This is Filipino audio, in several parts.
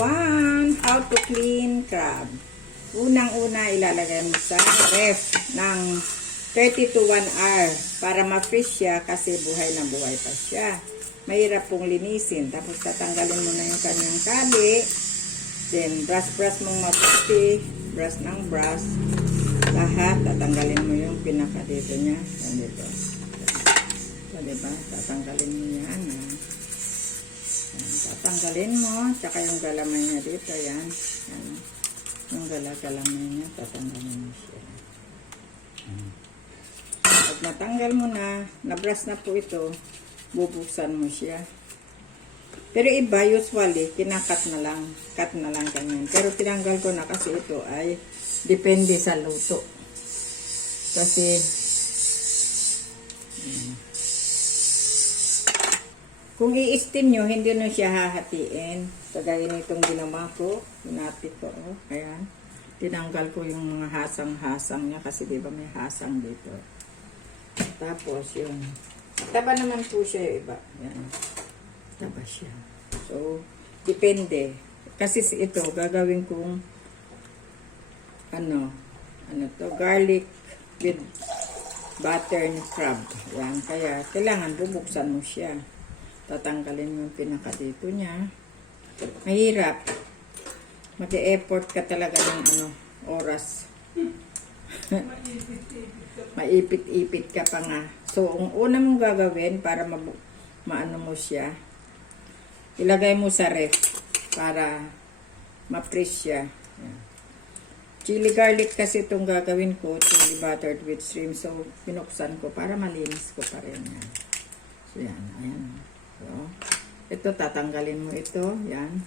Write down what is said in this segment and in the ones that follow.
everyone! How to clean crab. Unang-una, ilalagay mo sa ref ng 30 to 1 hour para ma-freeze siya kasi buhay na buhay pa siya. Mahirap pong linisin. Tapos tatanggalin mo na yung kanyang kali. Then, brush mong mabuti. Brush ng brush. Lahat, tatanggalin mo yung pinaka dito niya. Yan dito. So, diba? Tatanggalin mo yan. Tatanggalin mo. Tsaka yung galamay niya dito. Yan. Yan. Yung galamay niya, tatanggalin mo siya. Pag natanggal mo na, nabrush na po ito, bubuksan mo siya. Pero iba, usually, kinakat na lang. Cut na lang ganyan. Pero tinanggal ko na kasi ito ay depende sa luto. Kasi, kung i-steam nyo, hindi nyo siya hahatiin. Kagaya nitong ginawa ko. Pinapit ko. Oh, ayan. Tinanggal ko yung mga hasang-hasang niya kasi diba may hasang dito. Tapos yun. Taba naman po siya yung iba. Yan. Taba siya. So, depende. Kasi ito, gagawin kong ano to, garlic with butter and crab. Yan. Kaya, kailangan bubuksan mo siya. Tatanggalin mo yung pinaka dito niya. Mahirap. Mag-e-effort ka talaga ng oras. Maipit-ipit ka pa nga. So, ang una mong gagawin para maano mo siya, ilagay mo sa ref para ma-freeze siya. Yan. Chili garlic kasi itong gagawin ko, chili buttered with shrimp. So, pinuksan ko para malinis ko pa rin yan. So, yan. Ayan. So, ito, tatanggalin mo ito. Yan.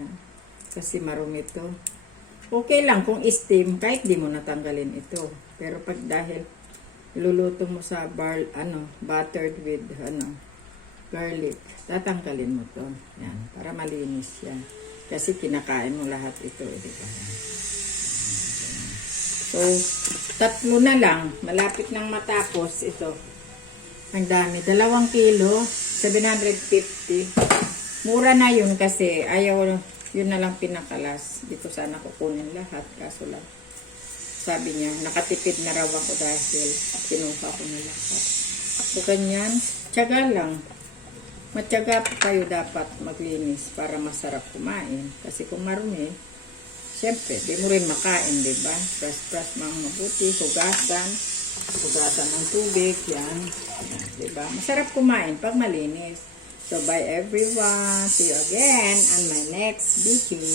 Yan. Kasi marumi ito. Okay lang kung steam, kahit di mo natanggalin ito. Pero pag dahil iluluto mo sa buttered with garlic, tatanggalin mo to. Yan, para malinis siya. Kasi kinakain mo lahat ito, diba? So, tatlo na lang, malapit nang matapos ito. Ang dami, 2 kilo, 750. Mura na yun kasi ayaw, yun na lang pinakalas. Di ko sana kukunin lahat. Kaso lang, sabi niya, nakatipid na raw ako dahil kinuha ko na lahat. So, ganyan. Tiyaga lang. Matyaga po kayo dapat maglinis para masarap kumain. Kasi kung marumi, siyempre, di mo rin makain, diba? Press mga mabuti, hugasan ng tubig, yan. Diba? Masarap kumain pag malinis. So, bye everyone. See you again on my next video.